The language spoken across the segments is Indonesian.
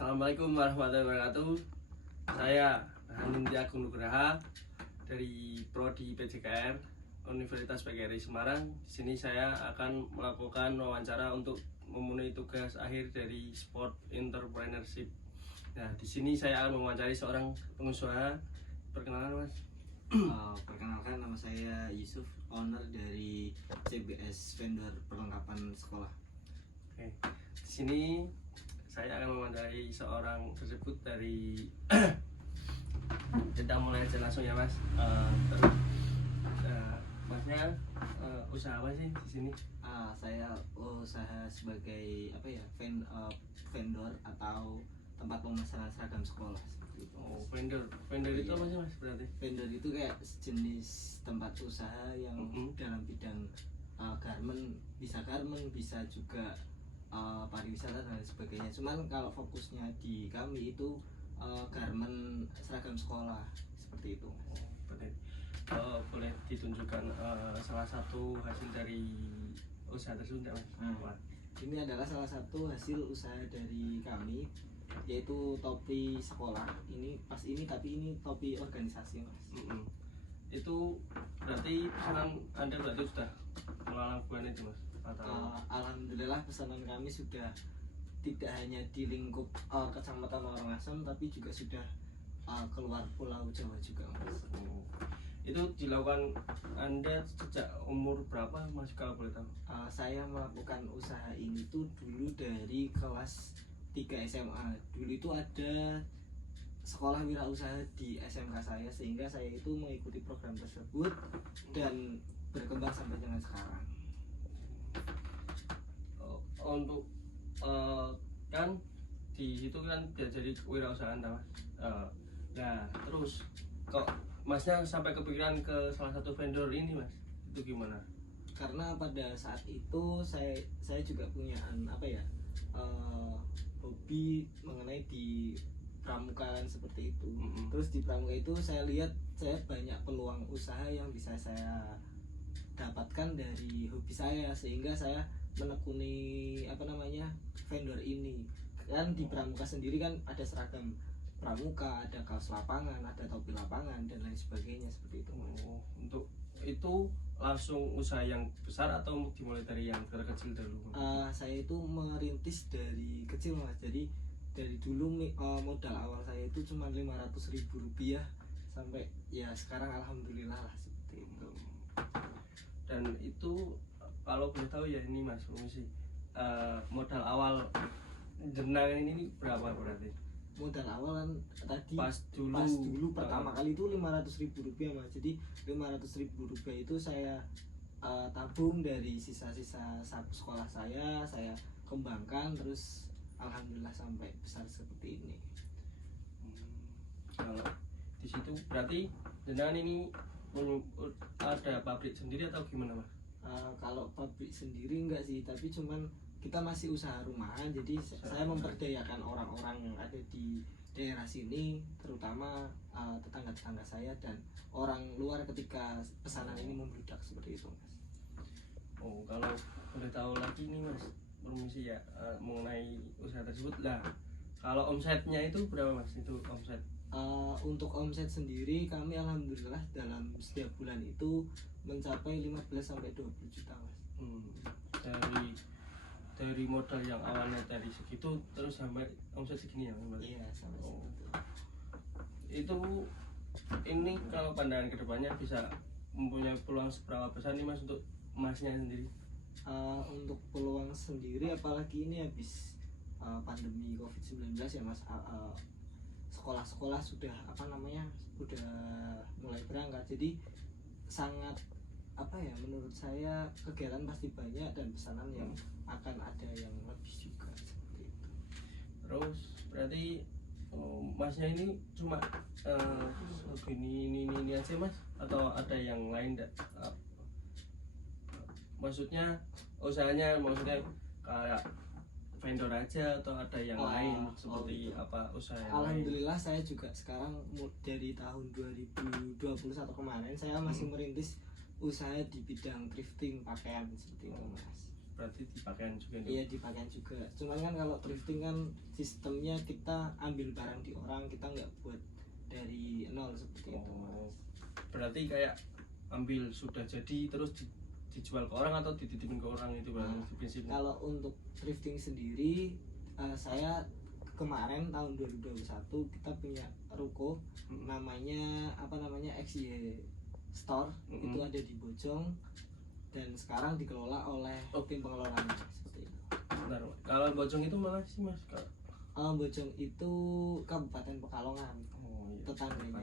Assalamualaikum warahmatullahi wabarakatuh. Saya Hanindya Agung Nugraha dari Prodi PJKR Universitas PGRI Semarang. Di sini saya akan melakukan wawancara untuk memenuhi tugas akhir dari Sport Entrepreneurship. Nah, di sini saya akan mewawancari seorang pengusaha. Perkenalan, Mas. Perkenalkan, nama saya Yusuf, owner dari CBS Vendor Perlengkapan Sekolah. Oke. Di sini saya akan mewawancarai seorang tersebut dari kita mulai aja langsung ya, Mas. Terus Masnya usaha apa sih di sini? Saya usaha sebagai vendor atau tempat pemesanan seragam sekolah seperti itu. Oh, vendor. Vendor itu apa sih, Mas, berarti? Vendor itu kayak jenis tempat usaha yang dalam bidang garment, bisa juga pariwisata dan lain sebagainya. Cuman kalau fokusnya di kami itu garment seragam sekolah seperti itu. Boleh ditunjukkan salah satu hasil dari usaha tersebut, Mas? Ini adalah salah satu hasil usaha dari kami, yaitu topi sekolah. Tapi ini topi organisasi, Mas. Itu berarti pesanan Anda berarti sudah melakukan itu, Mas? Alhamdulillah pesanan kami sudah tidak hanya di lingkup Kecamatan Warangasem, tapi juga sudah keluar Pulau Jawa juga, Mas. Itu dilakukan Anda sejak umur berapa, Mas, kalau boleh tahu? Saya melakukan usaha ini tuh dulu dari kelas 3 SMA. Dulu itu ada sekolah wirausaha di SMK saya, sehingga saya itu mengikuti program tersebut dan berkembang sampai dengan sekarang. Untuk kan di situ kan jadi wirausahaan, Mas. Nah, terus kok Masnya sampai kepikiran ke salah satu vendor ini, Mas? Itu gimana? Karena pada saat itu saya juga punya hobi mengenai di pramuka seperti itu. Terus di pramuka itu saya lihat saya banyak peluang usaha yang bisa saya dapatkan dari hobi saya, sehingga saya menekuni vendor ini. Kan di pramuka sendiri kan ada seragam pramuka, ada kaos lapangan, ada topi lapangan dan lain sebagainya seperti itu. Untuk itu langsung usaha yang besar atau dimulai dari yang terkecil dulu? Saya itu merintis dari kecil, Mas. Jadi dari dulu modal awal saya itu cuma Rp500.000 sampai ya sekarang alhamdulillah lah seperti itu. Dan itu kalau boleh tahu ya ini, Mas, permisi, modal awal jenang ini berapa berarti? Modal awal kan tadi pas dulu pertama kali itu Rp500.000, Mas. Jadi Rp500.000 itu saya tabung dari sisa-sisa saku sekolah saya kembangkan, terus alhamdulillah sampai besar seperti ini. Kalau di situ berarti jenengan ini ada pabrik sendiri atau gimana, Mas? Kalau pabrik sendiri enggak sih, tapi cuman kita masih usaha rumahan. Jadi saya memperdayakan orang-orang yang ada di daerah sini, terutama tetangga-tetangga saya dan orang luar ketika pesanan ini membludak seperti itu, Mas. Kalau boleh tahu lagi nih, Mas, permisi ya, mengenai usaha tersebut lah. Kalau omsetnya itu berapa, Mas? Itu omset? Untuk omset sendiri kami alhamdulillah dalam setiap bulan itu mencapai 15-20 juta, Mas. Dari modal yang awalnya dari segitu terus sampai omset segini ya, Mas? Iya, sampai segitu. Itu ini kalau pandangan kedepannya bisa mempunyai peluang seberapa besar nih, Mas, untuk Masnya sendiri? Untuk peluang sendiri, apalagi ini habis pandemi COVID-19 ya, Mas. Sekolah-sekolah sudah sudah mulai berangkat, jadi sangat menurut saya kegiatan pasti banyak dan pesanan yang akan ada yang lebih juga seperti itu. Terus berarti Masnya ini cuma ini aja, Mas, atau ada yang lain? Maksudnya usahanya kayak vendor aja atau ada yang lain seperti apa usaha yang alhamdulillah lain? Saya juga sekarang dari tahun 2021 kemarin saya masih merintis usaha di bidang thrifting pakaian seperti itu, Mas. berarti dipakai juga nih. Iya dipakai juga, cuman kan kalau thrifting kan sistemnya kita ambil barang di orang, kita nggak buat dari nol seperti itu. Berarti kayak ambil sudah jadi terus dijual ke orang atau dititipin ke orang itu berarti prinsipnya. Kalau untuk thrifting sendiri saya kemarin tahun 2021 kita punya ruko namanya XY Store, itu ada di Bojong dan sekarang dikelola oleh tim pengelolanya seperti itu. Bentar, kalau Bojong itu mana sih Mas? Bojong itu Kabupaten Pekalongan. Iya. Tetangganya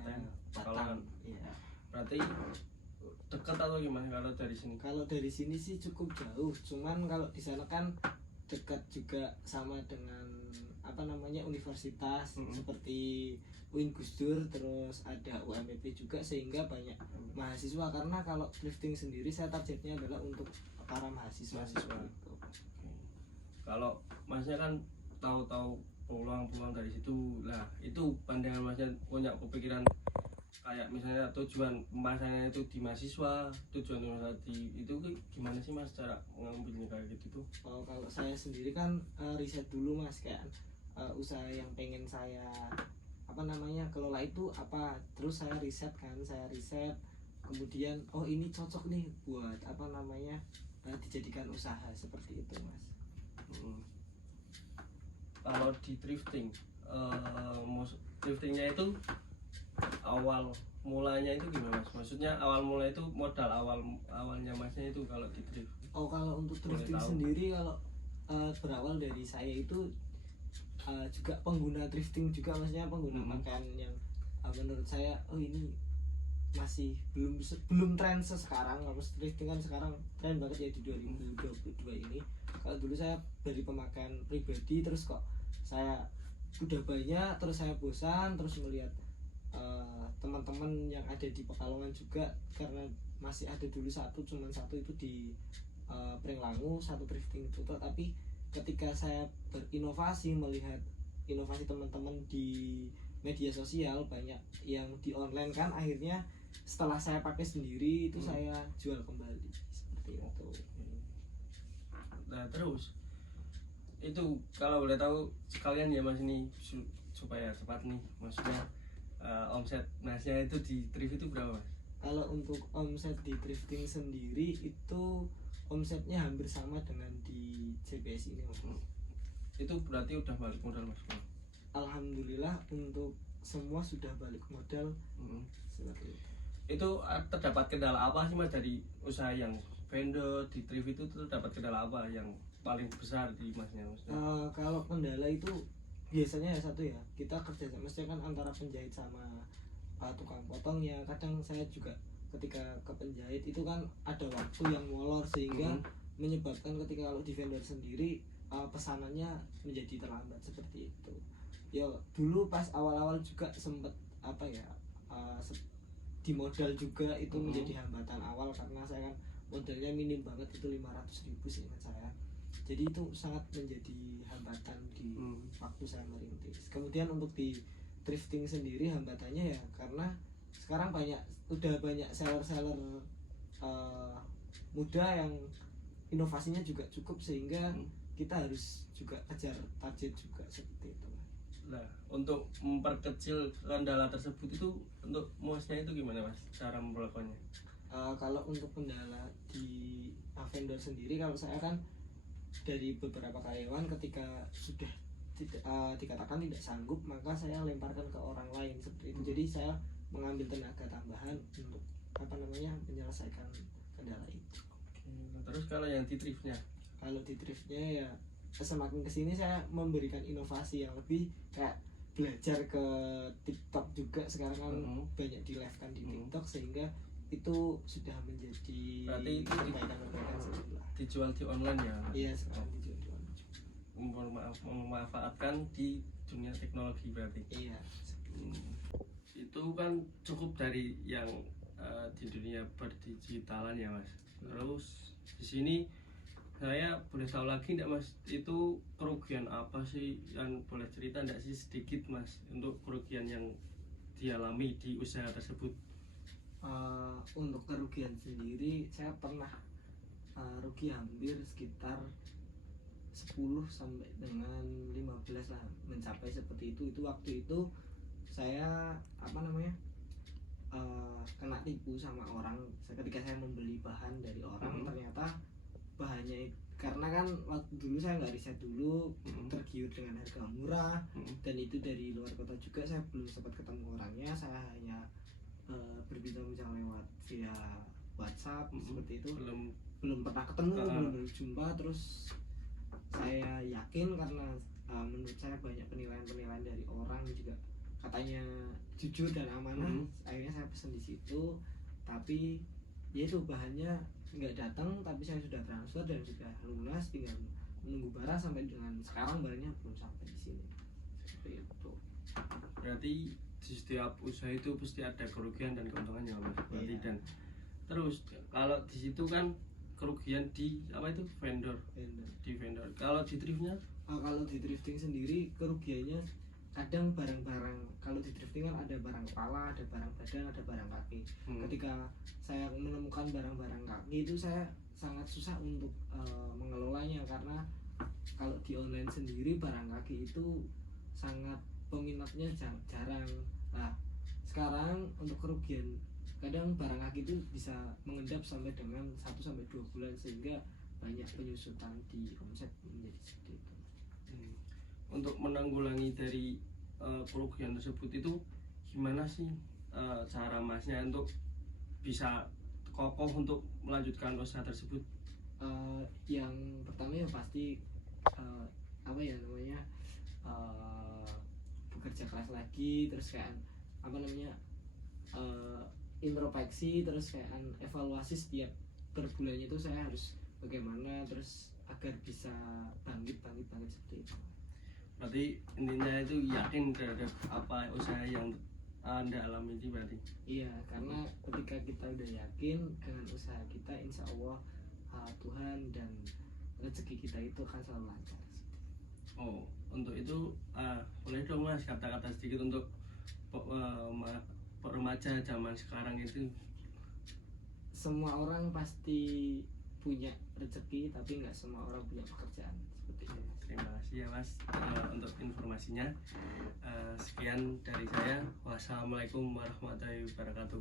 Batam. Iya. Berarti dekat atau gimana kalau dari sini? Kalau dari sini sih cukup jauh, cuman kalau di sana kan dekat juga sama dengan universitas seperti UIN Gus Dur, terus ada UMPP juga, sehingga banyak mahasiswa. Karena kalau thrifting sendiri saya targetnya adalah untuk para mahasiswa. Kalau Masnya kan tahu-tahu peluang-peluang dari situ lah, itu pandangan Masnya punya kepikiran kayak misalnya tujuan pemasangannya itu di mahasiswa, tujuan universitas itu gimana sih Mas cara mengambilnya kayak gitu tuh? Kalau saya sendiri kan riset dulu Mas, kayak usaha yang pengen saya kelola itu apa, terus saya riset, kemudian ini cocok nih buat dijadikan usaha seperti itu Mas. Kalau di thrifting, thriftingnya itu awal mulanya itu gimana Mas? Maksudnya awal mula itu modal awalnya Masnya itu kalau di thrift? Kalau untuk thrifting sendiri, kalau berawal dari saya itu juga pengguna thrifting juga, maksudnya pengguna pakaian yang menurut saya ini masih belum tren sekarang. Kalau thrifting kan sekarang tren banget ya di 2022 ini. Kalau dulu saya dari pemakaian pribadi, terus kok saya udah banyak, terus saya bosan, terus melihat teman-teman yang ada di Pekalongan juga, karena masih ada dulu cuman satu itu di Pringlangu, satu thrifting itu. Tapi ketika saya berinovasi, melihat inovasi teman-teman di media sosial, banyak yang di online kan, akhirnya setelah saya pakai sendiri itu saya jual kembali seperti itu. Nah terus itu kalau boleh tahu sekalian ya Mas, ini supaya cepat nih, maksudnya omset Masnya itu di thrift itu berapa Mas? Kalau untuk omset di thrifting sendiri itu omsetnya hampir sama dengan di JPS ini Mas. Itu berarti udah balik modal Mas? Alhamdulillah untuk semua sudah balik modal. Seperti itu. Itu terdapat kendala apa sih Mas dari usaha yang vendor di thrift itu terdapat kendala apa yang paling besar di Masnya? Kalau kendala itu biasanya satu ya, kita kerja sama kan antara penjahit sama tukang potongnya. Kadang saya juga ketika ke penjahit itu kan ada waktu yang molor, sehingga menyebabkan ketika kalau di vendor sendiri pesanannya menjadi terlambat seperti itu. Ya dulu pas awal-awal juga sempet di modal juga itu menjadi hambatan awal, karena saya kan modalnya minim banget, itu 500.000 seingat saya. Jadi itu sangat menjadi hambatan di waktu saya merintis. Kemudian untuk di thrifting sendiri hambatannya ya karena sekarang udah banyak seller-seller muda yang inovasinya juga cukup, sehingga kita harus juga kejar target juga seperti itu. Nah, untuk memperkecil kendala tersebut itu untuk Masnya itu gimana Mas cara melakukannya? Kalau untuk kendala di vendor sendiri, kalau saya kan dari beberapa karyawan ketika sudah dikatakan tidak sanggup, maka saya lemparkan ke orang lain seperti itu. Jadi saya mengambil tenaga tambahan untuk menyelesaikan kendala itu. Terus kalau yang di thriftnya? Kalau di thriftnya ya semakin kesini saya memberikan inovasi yang lebih, kayak belajar ke TikTok juga. Sekarang kan banyak di live kan di TikTok, sehingga itu sudah menjadi perbaikan-perbaikan sendiri. Dijual di online ya? Iya, sekarang dijual di online. Memanfaatkan di dunia teknologi berarti? Iya. Itu kan cukup dari yang di dunia perdigitalan ya Mas. Terus di sini saya boleh tahu lagi enggak Mas, itu kerugian apa sih yang boleh cerita enggak sih sedikit Mas untuk kerugian yang dialami di usaha tersebut? Untuk kerugian sendiri saya pernah rugi hampir sekitar 10 sampai dengan 15 lah, mencapai seperti itu. Waktu itu saya kena tipu sama orang ketika saya membeli bahan dari orang. Ternyata bahannya, karena kan waktu dulu saya nggak riset dulu, tergiur dengan harga murah, dan itu dari luar kota juga, saya belum sempat ketemu orangnya, saya hanya berbincang-bincang lewat via WhatsApp seperti itu, belum pernah ketemu, belum berjumpa. Terus saya yakin karena menurut saya banyak penilaian dari orang juga katanya jujur dan amanah, akhirnya saya pesen di situ. Tapi ya itu bahannya nggak datang, tapi saya sudah transfer dan sudah lunas, tinggal menunggu barang. Sampai dengan sekarang barangnya belum sampai di sini. Seperti itu. Berarti di setiap usaha itu pasti ada kerugian dan keuntungannya, Mas. Berarti dan terus kalau di situ kan kerugian di apa itu vendor. Di vendor. Kalau di thriftnya? Kalau di thrifting sendiri kerugiannya kadang barang-barang, kalau di thrifting kan ada barang kepala, ada barang badan, ada barang kaki. Ketika saya menemukan barang-barang kaki itu saya sangat susah untuk mengelolanya, karena kalau di online sendiri barang kaki itu sangat peminatnya jarang. Nah, sekarang untuk kerugian, kadang barang kaki itu bisa mengendap sampai dengan 1-2 bulan, sehingga banyak penyusutan di omset menjadi seperti itu. Untuk menanggulangi dari kerugian tersebut itu gimana sih cara Masnya untuk bisa kokoh untuk melanjutkan usaha tersebut? Yang pertama ya pasti bekerja keras lagi, terus kayak introspeksi, terus kayak evaluasi setiap per bulannya itu saya harus bagaimana, terus agar bisa bangkit seperti itu. Berarti intinya itu yakin terhadap apa usaha yang Anda alami itu berarti? Iya, karena ketika kita udah yakin dengan usaha kita, insya Allah Tuhan dan rezeki kita itu akan selalu lancar. Oh, untuk itu boleh dong Mas kata-kata sedikit untuk remaja zaman sekarang itu. Semua orang pasti punya rezeki, tapi nggak semua orang punya pekerjaan. Terima kasih ya Mas untuk informasinya. Sekian dari saya. Wassalamualaikum warahmatullahi wabarakatuh.